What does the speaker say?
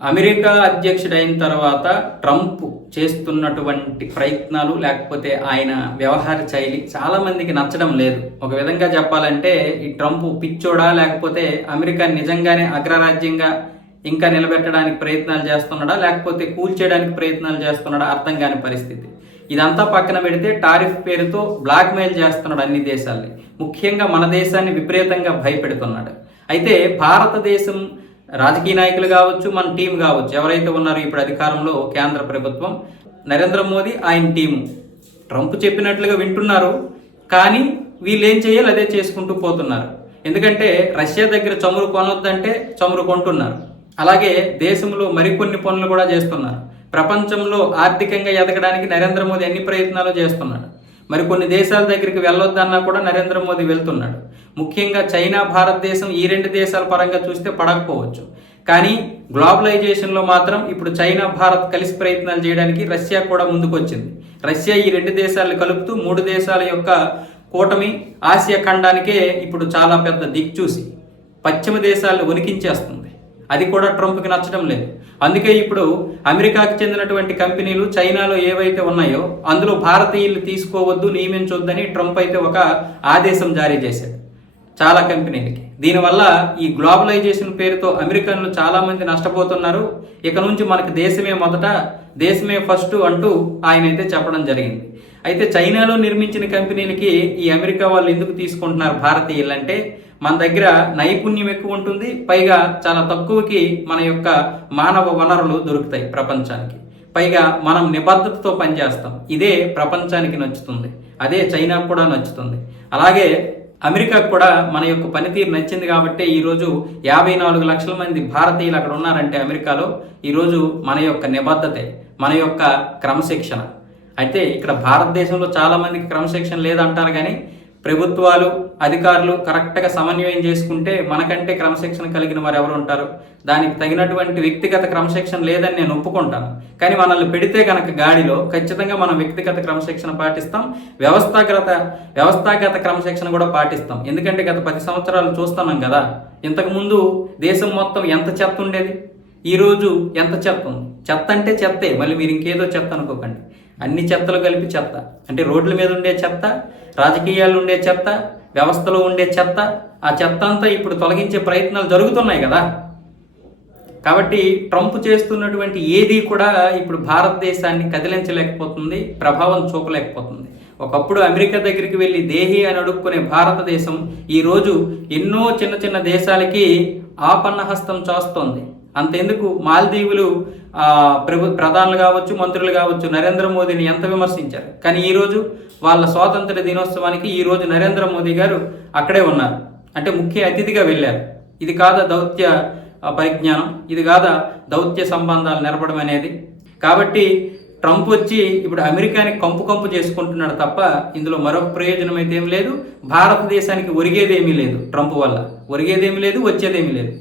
America అధ్యక్షుడైన తర్వాత Trump చేస్తున్నటువంటి ప్రయత్నాలు లేకపోతే ఆయన వ్యవహార శైలి చాలామందికి నచ్చడం లేదు. ఒక విధంగా చెప్పాలంటే ఈ ట్రంప్ పిచ్చోడా లేకపోతే అమెరికా నిజంగానే అగ్రరాజ్యంగా ఇంకా నిలబెట్టడానికి ప్రయత్నాలు చేస్తున్నాడా లేకపోతే కూల్చేయడానికి ప్రయత్నాలు చేస్తున్నాడా అర్థం కాని పరిస్థితి. ఇదంతా పక్కన పెడితే టారిఫ్ పేరుతో బ్లాక్మెయిల్ చేస్తున్నాడు అన్ని దేశాల్ని. ముఖ్యంగా మన దేశాన్ని విపరీతంగా భయపెడుతున్నాడు. అయితే భారతదేశం రాజకీయ నాయకులు కావచ్చు మన టీం కావచ్చు. ఎవరైతే ఉన్నారో ఇప్పుడు అధికారంలో కేంద్ర ప్రభుత్వం నరేంద్ర మోదీ ఆయన టీం. ట్రంప్ చెప్పినట్లుగా వింటున్నారు కానీ వీళ్ళు ఏం చేయాలి అదే చేసుకుంటూ పోతున్నారు. ఎందుకంటే రష్యా దగ్గర చమురు కొనొద్దంటే చమురు కొంటున్నారు. అలాగే దేశంలో మరికొన్ని పనులు కూడా చేస్తున్నారు. ప్రపంచంలో ఆర్థికంగా ఎదగడానికి నరేంద్ర మోదీ అన్ని ప్రయత్నాలు చేస్తున్నాడు? మరి కొన్ని దేశాల దగ్గరికి వెళ్ళొద్దన్నా కూడా నరేంద్ర మోదీ వెళ్తున్నాడు. ముఖ్యంగా చైనా భారతదేశం ఈ రెండు దేశాల పరంగా చూస్తే పడకపోవచ్చు. కానీ గ్లోబలైజేషన్లో మాత్రం ఇప్పుడు చైనా భారత్ కలిసి ప్రయత్నాలు చేయడానికి రష్యా కూడా ముందుకొచ్చింది. రష్యా ఈ రెండు దేశాలను కలుపుతూ మూడు దేశాల యొక్క కూటమి ఆసియా ఖండానికే ఇప్పుడు చాలా పెద్ద దిక్చూసి పశ్చిమ దేశాలను వణికించేస్తుంది. అది కూడా ట్రంప్కి నచ్చడం లేదు. అందుకే ఇప్పుడు అమెరికాకి చెందినటువంటి కంపెనీలు చైనాలో ఏవైతే ఉన్నాయో అందులో భారతీయులు తీసుకోవద్దు నియమించొద్దని ట్రంప్ అయితే ఒక ఆదేశం జారీ చేశాడు. చాలా కంపెనీలకి. దీనివల్ల ఈ గ్లోబలైజేషన్ పేరుతో అమెరికన్లు చాలామంది నష్టపోతున్నారు. ఇక నుంచి మనకి దేశమే మొదట దేశమే ఫస్ట్ అంటూ ఆయన అయితే చెప్పడం జరిగింది. అయితే చైనాలో నిర్మించిన కంపెనీలకి ఈ అమెరికా వాళ్ళు ఎందుకు తీసుకుంటున్నారు భారతీయులు అంటే మన దగ్గర నైపుణ్యం ఎక్కువ ఉంటుంది పైగా చాలా తక్కువకి మన యొక్క మానవ వనరులు దొరుకుతాయి ప్రపంచానికి. పైగా మనం నిబద్ధతతో పనిచేస్తాం ఇదే ప్రపంచానికి నచ్చుతుంది అదే చైనాకు కూడా నచ్చుతుంది. అలాగే అమెరికాకు కూడా మన యొక్క పనితీరు నచ్చింది కాబట్టి ఈరోజు యాభై నాలుగు లక్షల మంది భారతీయులు అక్కడ ఉన్నారంటే అమెరికాలో ఈరోజు మన యొక్క నిబద్ధతే మన యొక్క క్రమశిక్షణ. అయితే ఇక్కడ భారతదేశంలో చాలా మందికి క్రమశిక్షణ లేదంటారు కానీ ప్రభుత్వాలు అధికారులు కరెక్ట్గా సమన్వయం చేసుకుంటే మనకంటే క్రమశిక్షణ కలిగిన వారు ఎవరు ఉంటారు? దానికి తగినటువంటి వ్యక్తిగత క్రమశిక్షణ లేదని నేను ఒప్పుకుంటాను. కానీ మనల్ని పెడితే కనుక గాడిలో ఖచ్చితంగా మనం వ్యక్తిగత క్రమశిక్షణ పాటిస్తాం వ్యవస్థాగత వ్యవస్థాగత క్రమశిక్షణ కూడా పాటిస్తాం. ఎందుకంటే గత పది సంవత్సరాలు చూస్తున్నాం కదా ఇంతకుముందు దేశం మొత్తం ఎంత చెత్త ఉండేది? ఈరోజు ఎంత చెత్త ఉంది? చెత్త అంటే చెత్తే మళ్ళీ మీరు ఇంకేదో చెత్త అనుకోకండి. అన్ని చెత్తలు కలిపి చెత్త. అంటే రోడ్ల మీద ఉండే చెత్త రాజకీయాలు ఉండే చెత్త వ్యవస్థలో ఉండే చెత్త ఆ చెత్త అంతా ఇప్పుడు తొలగించే ప్రయత్నాలు జరుగుతున్నాయి కదా. కాబట్టి ట్రంప్ చేస్తున్నటువంటి ఏది కూడా ఇప్పుడు భారతదేశాన్ని కదిలించలేకపోతుంది ప్రభావం చూపలేకపోతుంది. ఒకప్పుడు అమెరికా దగ్గరికి వెళ్ళి దేహి అని అడుక్కునే భారతదేశం ఈరోజు ఎన్నో చిన్న చిన్న దేశాలకి ఆపన్న హస్తం అంతెందుకు? మాల్దీవులు ప్రభు ప్రధానులు కావచ్చు మంత్రులు కావచ్చు నరేంద్ర మోదీని ఎంత విమర్శించారు? కానీ ఈరోజు వాళ్ళ స్వాతంత్ర దినోత్సవానికి ఈరోజు నరేంద్ర మోదీ గారు అక్కడే ఉన్నారు. అంటే ముఖ్య అతిథిగా వెళ్ళారు. ఇది కాదా దౌత్య పరిజ్ఞానం? ఇది కాదా దౌత్య సంబంధాలు నెరపడం అనేది? కాబట్టి ట్రంప్ వచ్చి ఇప్పుడు అమెరికాని కంపు కంపు చేసుకుంటున్నాడు తప్ప ఇందులో మరొక ప్రయోజనం అయితే ఏం లేదు. భారతదేశానికి ఒరిగేదేమీ లేదు ట్రంప్ వల్ల. ఒరిగేదేమీ లేదు వచ్చేదేమీ లేదు.